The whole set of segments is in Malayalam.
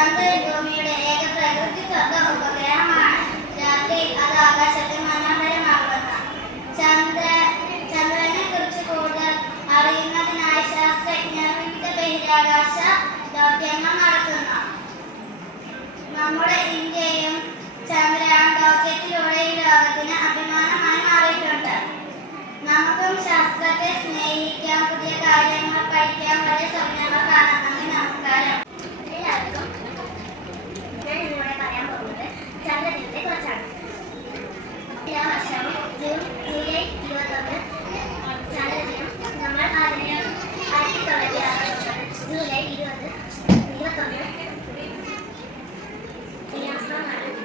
ചന്ദ്രൻ ഭൂമിയുടെ ഏക പ്രകൃതി സ്വന്തം ഉപഗ്രഹമാണ്. രാത്രിയിൽ അത് ആകാശത്തെ മനോഹരമാക്കുന്ന ചന്ദ്രനെ കുറിച്ച് കൂടുതൽ അറിയുന്നതിനായി ശാസ്ത്രജ്ഞർ വിവിധ ബഹിരാകാശ ദൗത്യങ്ങൾ നടത്തുന്നു. നമ്മുടെ ഇന്ത്യയും ചന്ദ്രയാൻ ദൗത്യത്തിലൂടെ ഈ ലോകത്തിന് അഭിമാനമായി മാറിയിട്ടുണ്ട്. നമുക്കും ശാസ്ത്രത്തെ സ്നേഹിക്കാം, പുതിയ കാര്യങ്ങൾ പഠിക്കാം, വലിയ സ്വപ്നങ്ങൾ കാണാം. നമസ്കാരം. എല്ലാവർക്കും ഞാൻ ഇന്നിവിടെ പറയാൻ പോകുന്നത് ചന്ദ്രദിനത്തെ കുറിച്ചാണ്. എല്ലാ വർഷവും ജൂലൈ 21 ചന്ദ്രദിനം നമ്മൾ ആചരിക്കുന്നു. 1960 ജൂലൈ 21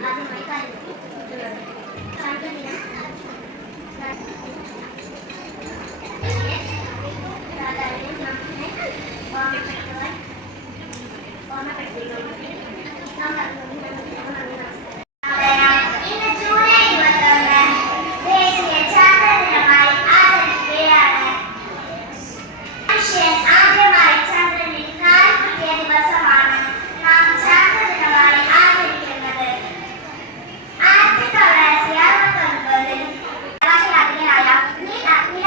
ആദ്യമായി കാര്യമിട്ടുള്ളത്. ചന്ദ്രദിനം പ്രാധാന്യം നമ്മെ ഓർമ്മപ്പെടുത്തിയിട്ടുണ്ട്. ഇന്ന് ജൂലൈ 21 ദേശീയ ചന്ദ്രദിനമായി ആചരിക്കുകയാണ്. മനുഷ്യൻ ആദ്യമായി ചന്ദ്രനിൽ കാലുകുത്തിയ ദിവസമാണ് നാം ചന്ദ്രദിനമായി ആചരിക്കുന്നത്. 1969 ശാസ്ത്രജ്ഞനായ നീൽ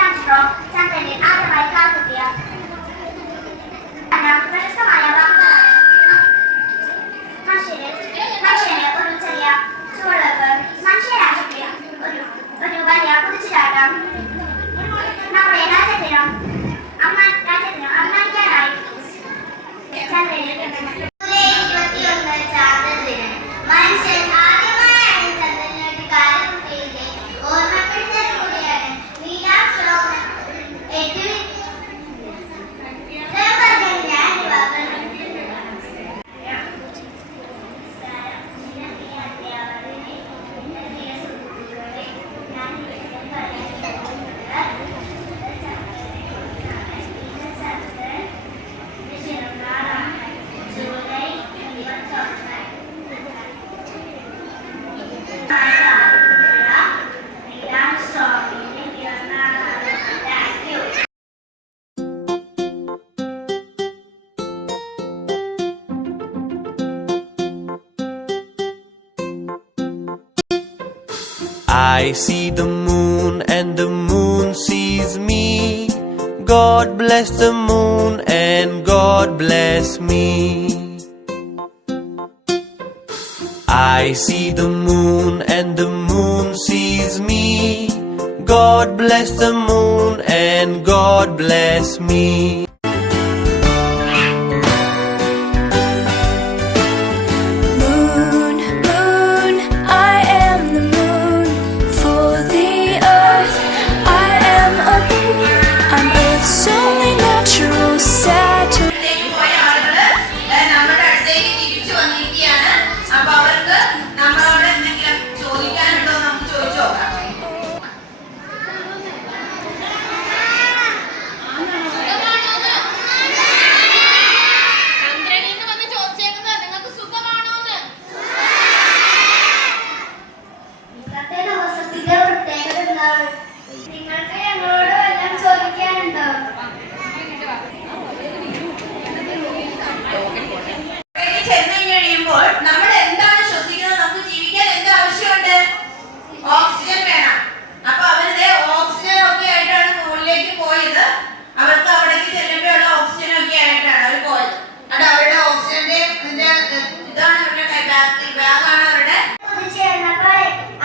ആംസ്ട്രോങ് ചന്ദ്രനിൽ ആദ്യമായി കാലുകുത്തിയ പ്രശസ്തമായ വാക്കുകളാണ്. മനുഷ്യന് ഒരു ചെറിയ ചുവടുവെപ്പ്, മനുഷ്യരാശിക്ക് ഒരു വലിയ കുതിച്ചുചാട്ടം. നമ്മുടെ രാജ്യത്തിനും അഭിമാനിക്കാനായി ചന്ദ്രനിൽ ജൂലൈ 21 ചാന്ദ്രദിനം. മനുഷ്യൻ ആദ്യമായാണ് ചന്ദ്രനിലേക്ക് കാലുകുത്തിയതിന്റെ ഓർമ്മപ്പെടുത്തൽ കൂടിയാണ്. Neil Armstrong I see the moon and the moon sees me. God bless the moon and God bless me. I see the moon and the moon sees me. God bless the moon and God bless me. നിങ്ങൾക്ക് ഞങ്ങളോട് വല്ലതും ചോദിക്കാനുണ്ടോ? ചെന്ന് കഴിയുമ്പോൾ നമ്മൾ എന്താണ് ശ്വസിക്കുന്നത്? നമുക്ക് ജീവിക്കാൻ എന്ത് ആവശ്യമുണ്ട്? ഓക്സിജൻ വേണം. അപ്പൊ അവരുടെ ഓക്സിജൻ ഒക്കെ ആയിട്ടാണ് മുകളിലേക്ക് പോയത്. അവർക്ക് അവിടേക്ക് ചെല്ലുമ്പോഴുള്ള ഓക്സിജൻ ഒക്കെ ആയിട്ടാണ് അവർ പോയത്. അത് അവരുടെ ഓക്സിജന്റെ ഇതാണ് അവരുടെ ബാഗാണ് അവരുടെ.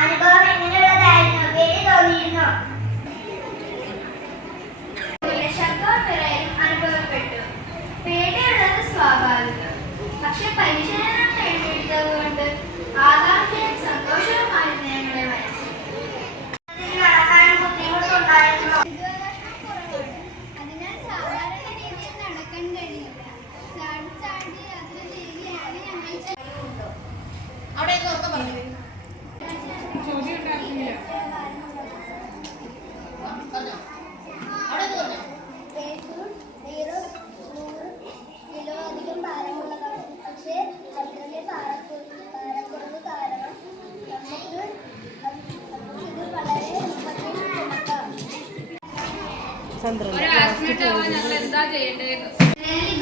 അനുഭവം എങ്ങനെയുള്ളതായിരുന്നു? പേടി തോന്നിയിരുന്നോ? അനുഭവപ്പെട്ടു. പേടിയുള്ളത് സ്വാഭാവികം. പക്ഷെ പരിശീലനം നേടിയെടുത്തതുകൊണ്ട് ആകാംക്ഷയും സന്തോഷവുമായിരുന്നു ഞങ്ങളുടെ മനസ്സിൽ. നടക്കാനും ബുദ്ധിമുട്ടുണ്ടായിരുന്നു. അതിനാൽ സാധാരണ രീതിയിൽ നടക്കാൻ കഴിയില്ല. ചാടി ചാടി യാത്ര ചെയ്യുകയാണ് ഞങ്ങൾ ചെയ്യുന്നത്. അവിടെ പറഞ്ഞു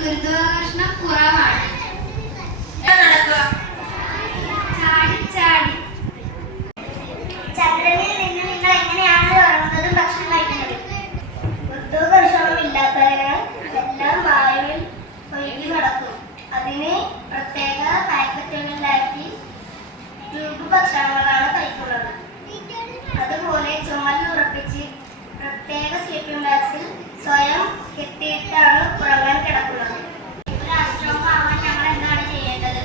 ഗുരുത്വാകർഷണം കുറവാണ്. നടക്കുക. ചാടി ചാടി. ചന്ദ്രനിൽ നിന്ന് നിങ്ങൾ എങ്ങനെയാണ് ഉറങ്ങുന്നതും ഭക്ഷണം കഴിക്കുന്നത്? ഋതുപരിശ്രമമില്ലാത്തതിനാൽ എല്ലാം വായുവിൽ ഒഴുകി നടക്കും. അതിന് പ്രത്യേക പാക്കറ്റുകളിലാക്കി ട്യൂബ് ഭക്ഷണങ്ങളാണ് കഴിക്കുന്നത്. അതുപോലെ ചുമലിൽ ഉറപ്പിച്ച് പ്രത്യേക സ്ലീപ്പിംഗ് ബാഗ്സിൽ സ്വയം കെട്ടിയിട്ടാണ് ഉറങ്ങാൻ കിടക്കുന്നത്. ഒരു ആശ്രമം ആവാൻ ഞങ്ങൾ എന്താണ് ചെയ്യേണ്ടത്?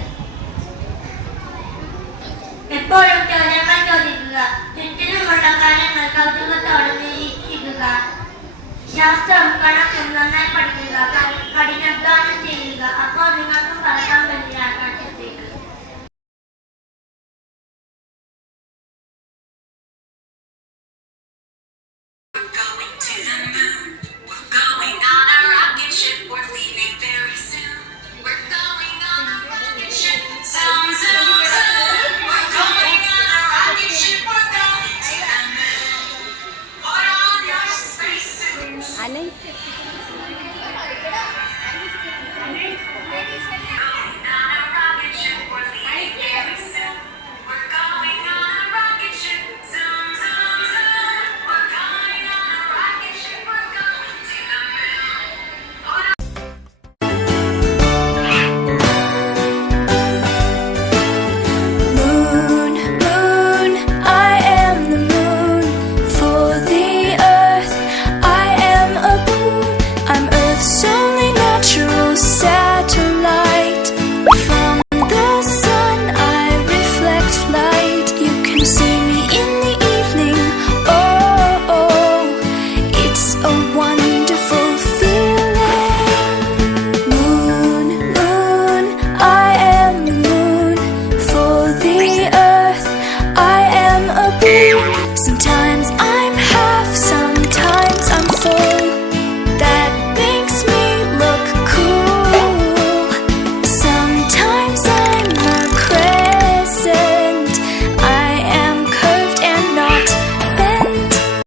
എപ്പോഴും ചോദ്യങ്ങൾ ചോദിക്കുക. ചുറ്റിനുമുള്ള കാര്യങ്ങൾ കൗതുകത്തോടെ നിരീക്ഷിക്കുക. ശാസ്ത്രം കണക്കും നന്നായി പഠിക്കുക. കഠിനാധ്വാനം ചെയ്യുക. അപ്പോൾ നിങ്ങൾക്കും പറക്കാൻ വലിയ ആകാശത്തേക്ക്.